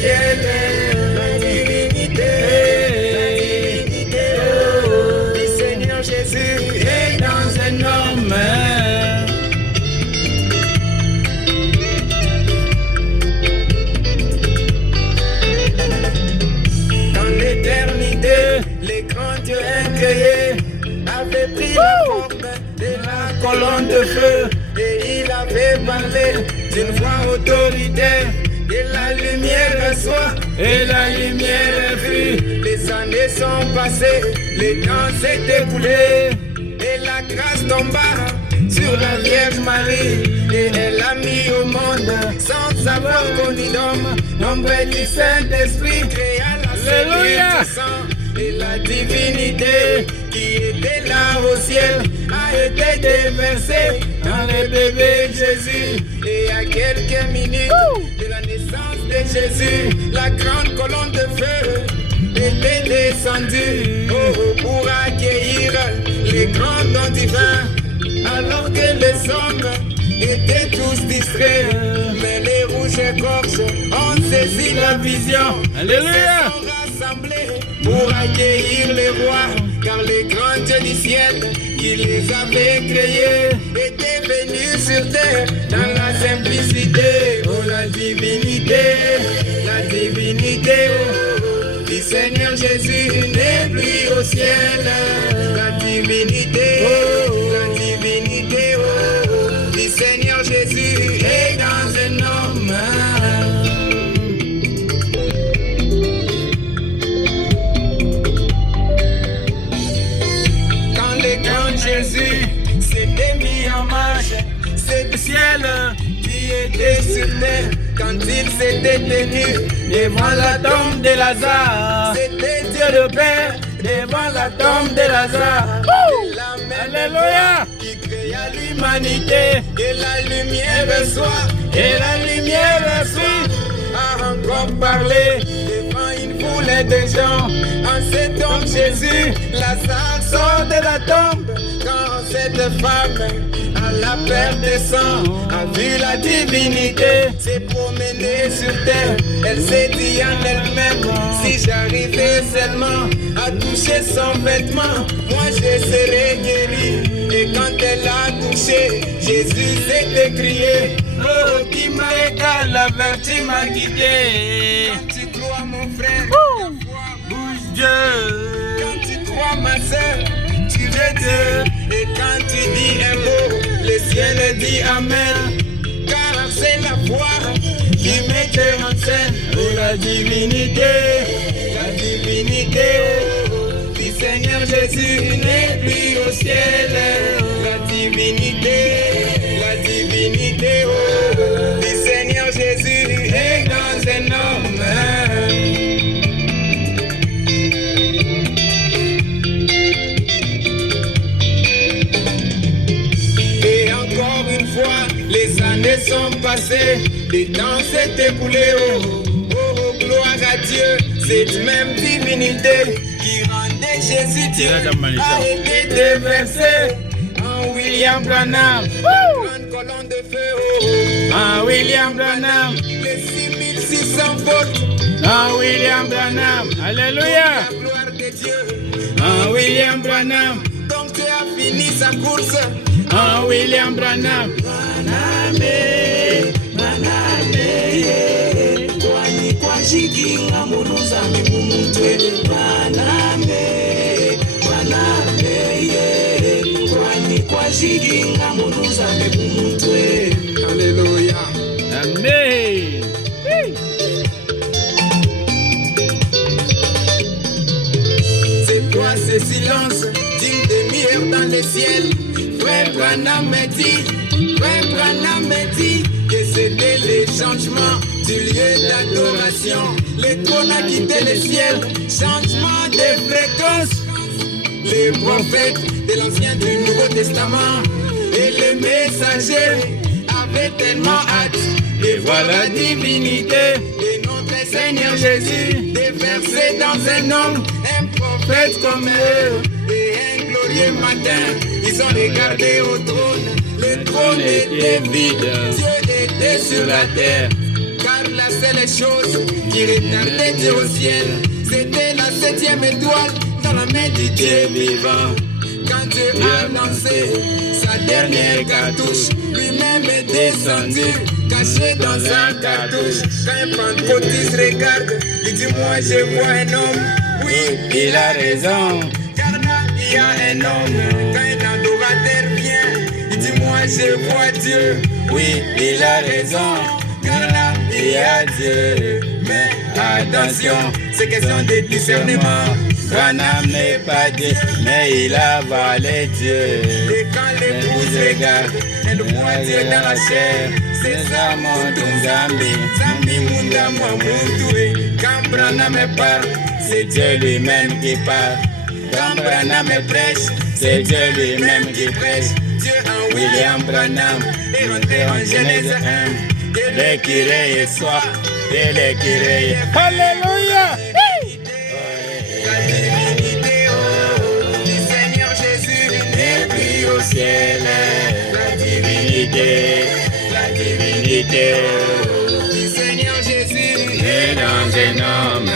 ciel. La divinité du Seigneur Jésus est dans un homme. Dans l'éternité, les grands dieux incréés avaient pris la forme de la colonne de feu et il avait parlé d'une voix autoritaire. Et la lumière soit, et la lumière fut. Les années sont passées, les temps s'est écoulé. Et la grâce tomba sur la Vierge Marie. Et elle a mis au monde, sans savoir qu'on y d'homme, l'ombre du Saint-Esprit créa la cellule du sang. Et la divinité qui était là au ciel a été déversée dans le bébé Jésus. Et à quelques minutes de la naissance de Jésus, la grande colonne de feu était descendue pour accueillir les grands dons divins. Alors que les hommes étaient tous distraits, mais les rouges-gorges ont saisi la vision. Alléluia! Pour accueillir les rois, car les grands dieux du ciel qui les avaient créés étaient venus sur terre dans la simplicité. Oh, la divinité du Seigneur Jésus n'est plus au ciel. La divinité du Seigneur Jésus est dans un homme. Jésus s'était mis en marche, c'est le ciel qui était sur terre quand il s'était tenu devant la tombe de Lazare. C'était Dieu le Père devant la tombe de Lazare. Alléluia! Qui créa l'humanité et la lumière soit, et la lumière suit, a encore parlé devant une foule de gens. En cet homme Jésus, Lazare sort de la tombe. Quand cette femme, à la perte de sang, a vu la divinité s'est promenée sur terre, elle s'est dit en elle-même, si j'arrivais seulement à toucher son vêtement, moi je serais guéri. Et quand elle a touché, Jésus s'est écrié, oh, qui m'a égal, la vertu m'a guidé. Quand tu crois mon frère, ta foi bouge Dieu. Quand tu crois ma sœur, tu veux Dieu. Et quand tu dis un mot, le ciel dit Amen. Car c'est la foi qui met en scène la divinité du Seigneur Jésus n'est plus au ciel. La divinité du Seigneur Jésus est dans un homme. Les années sont passées, les temps s'est écoulé, oh, gloire à Dieu, cette même divinité qui rendait Jésus Dieu a été déversée en William Branham, grande colonne de feu, en William Branham, les 6600 volts, en William Branham, alléluia, la gloire de Dieu, en William Branham, donc tu as fini sa course, en William Branham. Kwani kwa shikinga muruza mibumutwe kwani kwa shikinga muruza mibumutwe. Alléluia. Amen. C'est quoi ce silence d'une demi-heure dans le ciel? Frère Branham me dit que c'était le changement du lieu d'adoration. Le trône a quitté le ciel, changement de fréquence. Les prophètes de l'Ancien du Nouveau Testament et les messagers avaient tellement hâte de voir la divinité de notre Seigneur Jésus déversé dans un homme, un prophète comme eux. Et un glorieux matin, ils ont regardé au trône. Le trône était vide, Dieu était sur la terre, car la seule chose qui retardait Dieu au ciel. C'était la 7e étoile dans la main du Dieu vivant. Quand Dieu a lancé sa dernière cartouche, lui-même est descendu, caché dans un cartouche. Quand un pentecôtiste regarde, il dit moi je vois un homme. Oui, il a raison, car là il y a un homme. Quand un adorateur vient, il dit moi je vois Dieu. Oui, il a raison, car là il y a Dieu. Mais attention, c'est question de discernement. Branham n'est pas Dieu, mais il a avalé Dieu. Et quand l'épouse regarde, elle voit Dieu dans la chair. C'est ça mon Zambi, Zambi Munda Mountoué. Quand Branham parle, c'est Dieu lui-même qui parle. Quand Branham prêche, c'est Dieu lui-même qui prêche. Dieu en William Branham est rentré en Genèse 1. Dieu les kiré et soit, Dieu les kiré. Alléluia! Au ciel, la divinité du Seigneur Jésus est dans un homme.